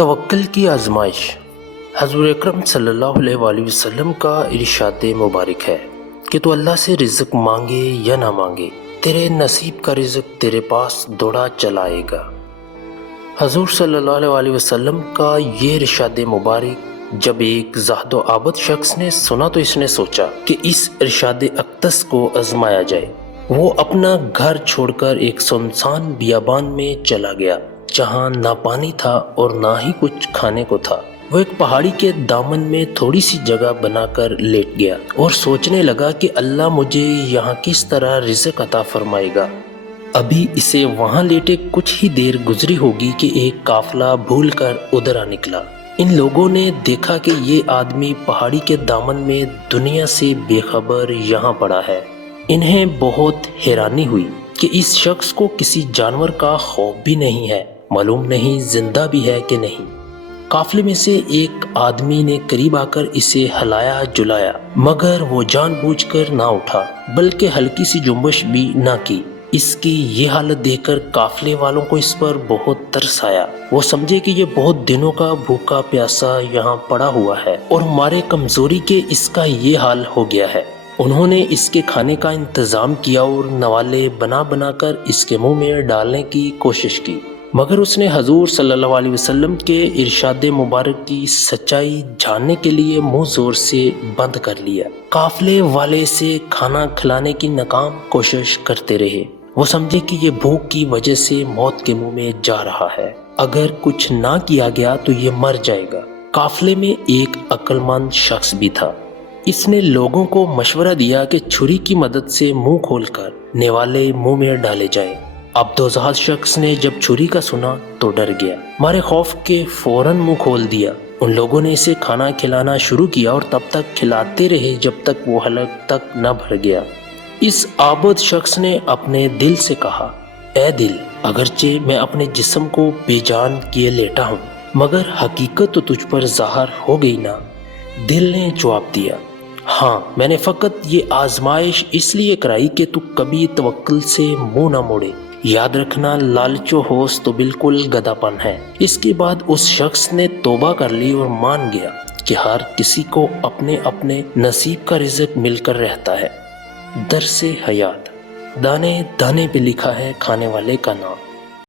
توکل کی آزمائش۔ حضور اکرم صلی اللہ علیہ وآلہ وسلم کا ارشاد مبارک ہے کہ تو اللہ سے رزق مانگے یا نہ مانگے، تیرے نصیب کا رزق تیرے پاس دوڑا چلائے گا۔ حضور صلی اللہ علیہ وآلہ وسلم کا یہ ارشاد مبارک جب ایک زاہد و عابد شخص نے سنا تو اس نے سوچا کہ اس ارشاد اقدس کو آزمایا جائے۔ وہ اپنا گھر چھوڑ کر ایک سنسان بیابان میں چلا گیا جہاں نہ پانی تھا اور نہ ہی کچھ کھانے کو تھا۔ وہ ایک پہاڑی کے دامن میں تھوڑی سی جگہ بنا کر لیٹ گیا اور سوچنے لگا کہ اللہ مجھے یہاں کس طرح رزق عطا فرمائے گا۔ ابھی اسے وہاں لیٹے کچھ ہی دیر گزری ہوگی کہ ایک قافلہ بھول کر ادھر آ نکلا۔ ان لوگوں نے دیکھا کہ یہ آدمی پہاڑی کے دامن میں دنیا سے بے خبر یہاں پڑا ہے۔ انہیں بہت حیرانی ہوئی کہ اس شخص کو کسی جانور کا خوف بھی نہیں ہے، معلوم نہیں زندہ بھی ہے کہ نہیں۔ قافلے میں سے ایک آدمی نے قریب آ کر اسے ہلایا جلایا، مگر وہ جان بوجھ کر نہ اٹھا بلکہ ہلکی سی جنبش بھی نہ کی۔ اس کی یہ حالت دیکھ کر قافلے والوں کو اس پر بہت ترس آیا۔ وہ سمجھے کہ یہ بہت دنوں کا بھوکا پیاسا یہاں پڑا ہوا ہے اور مارے کمزوری کے اس کا یہ حال ہو گیا ہے۔ انہوں نے اس کے کھانے کا انتظام کیا اور نوالے بنا بنا کر اس کے منہ میں ڈالنے کی کوشش کی، مگر اس نے حضور صلی اللہ علیہ وسلم کے ارشاد مبارک کی سچائی جاننے کے لیے منہ زور سے بند کر لیا۔ قافلے والے سے کھانا کھلانے کی ناکام کوشش کرتے رہے۔ وہ سمجھے کہ یہ بھوک کی وجہ سے موت کے منہ میں جا رہا ہے، اگر کچھ نہ کیا گیا تو یہ مر جائے گا۔ قافلے میں ایک عقل مند شخص بھی تھا۔ اس نے لوگوں کو مشورہ دیا کہ چھری کی مدد سے منہ کھول کر نیوالے منہ میں ڈالے جائیں۔ اب دوزخ شخص نے جب چھری کا سنا تو ڈر گیا، مارے خوف کے فوراً منہ کھول دیا۔ ان لوگوں نے اسے کھانا کھلانا شروع کیا اور تب تک کھلاتے رہے جب تک وہ حلق تک نہ بھر گیا۔ اس عابد شخص نے اپنے دل سے کہا، اے دل، اگرچہ میں اپنے جسم کو بے جان کیے لیٹا ہوں مگر حقیقت تو تجھ پر ظاہر ہو گئی نا۔ دل نے جواب دیا، ہاں، میں نے فقط یہ آزمائش اس لیے کرائی کہ تو کبھی توکل سے منہ نہ موڑے۔ یاد رکھنا، لالچ و ہوس تو بالکل گدھا پن ہے۔ اس کے بعد اس شخص نے توبہ کر لی اور مان گیا کہ ہر کسی کو اپنے اپنے نصیب کا رزق مل کر رہتا ہے۔ درس حیات، دانے دانے پہ لکھا ہے کھانے والے کا نام۔